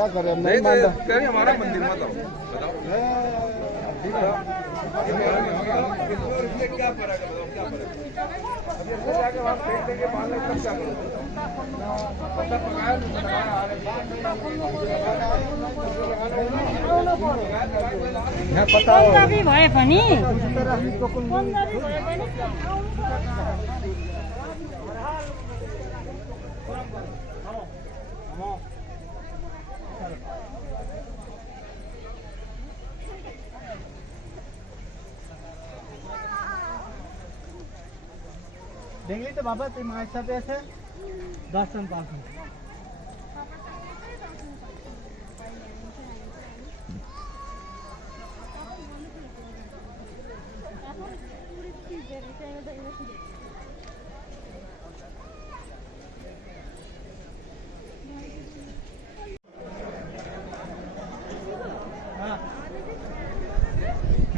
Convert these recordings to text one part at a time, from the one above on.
क्या करें, नहीं मान रहा। हमारा मंदिर मत आओ, क्या फर्क है, क्या फर्क है, जाके वहाँ फेंक देंगे मान लें, तब क्या करोगे? पन्जाबी भए पनि দেখলি তো বাবা, তুই মায়ের সাথে এসে দর্শন পাবি।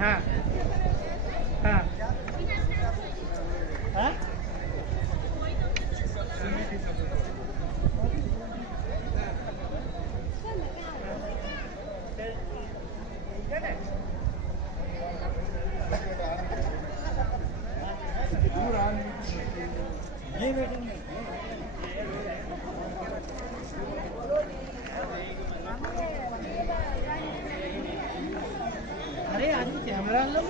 হ্যাঁ হ্যাঁ হ্যাঁ अरे आज कैमरा लोग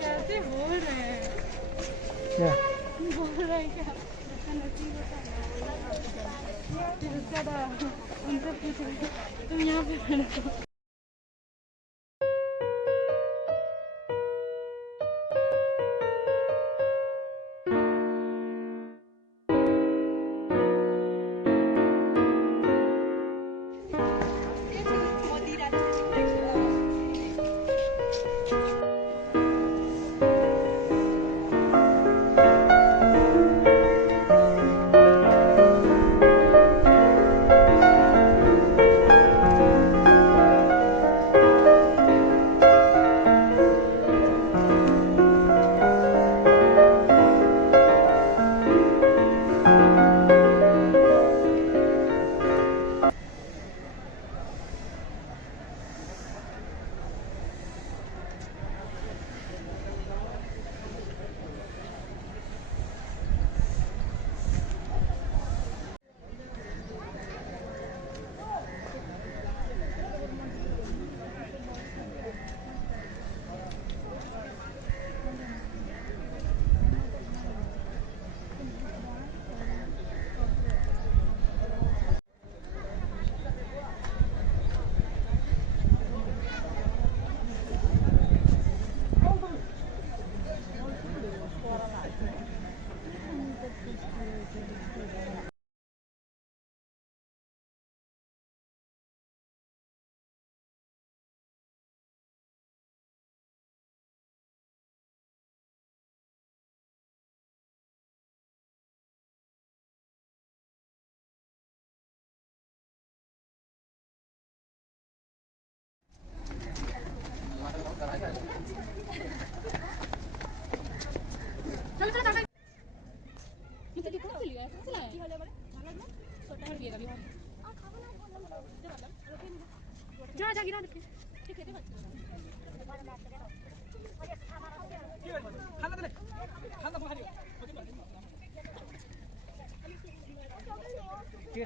कैसे हो रहे हैं, क्या बोल रहे हैं क्या उनसे पूछ रहे तुम यहाँ पे खड़े हो।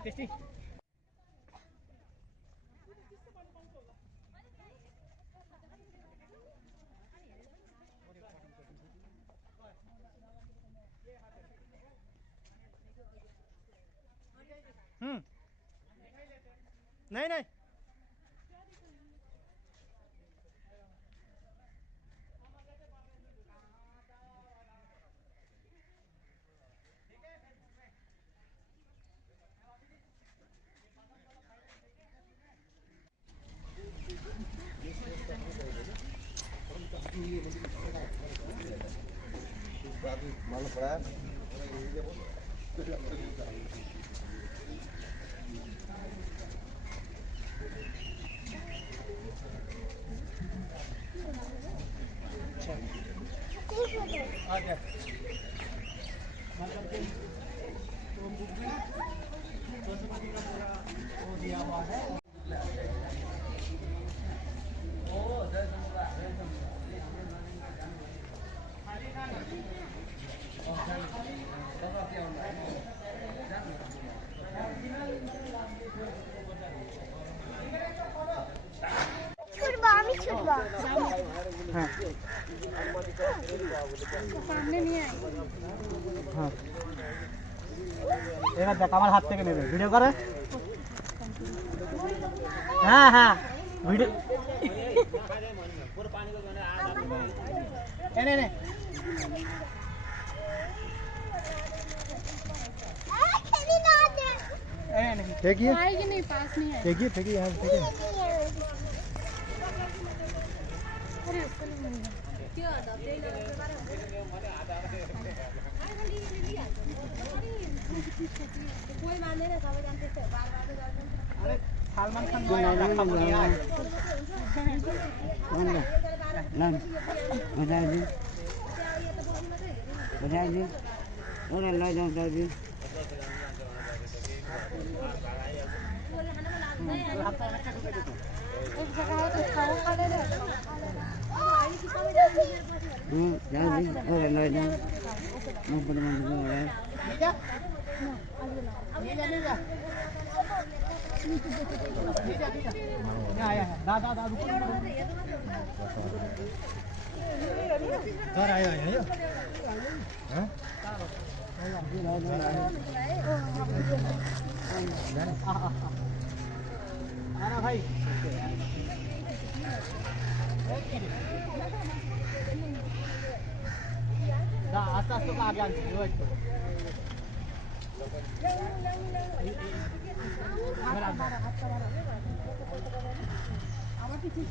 टेस्टी नहीं नहीं मालूम पड़ा है आ गया वो दिया हुआ है हाँ सामने नहीं आई हाँ এবার দেখ আমার হাত থেকে নেবে ভিডিও করে হ্যাঁ হ্যাঁ ভিডিও এনে নে फेंकिए आएगी नहीं, पास नहीं आएगी। फेंकिए फेंकिए यहाँ फेंकिए अरे उसको नहीं मिल रहा। कोई माने ना सब जानते थे बार बार अरे सलमान खान नया रखा बढ़िया है Lan, berdaya ni, orang lain yang tadi. एक जगह है तो खाओ खा ले रहे Jadi orang lain yang mempermainkan orang. नीजा नीजा नीजा नीजा नीजा यहाँ आया है दादा दादा रुको घर आया है ये हैं आना भाई दा आस्ते आस्ते आगे आगे वेट करो আমার পিছনে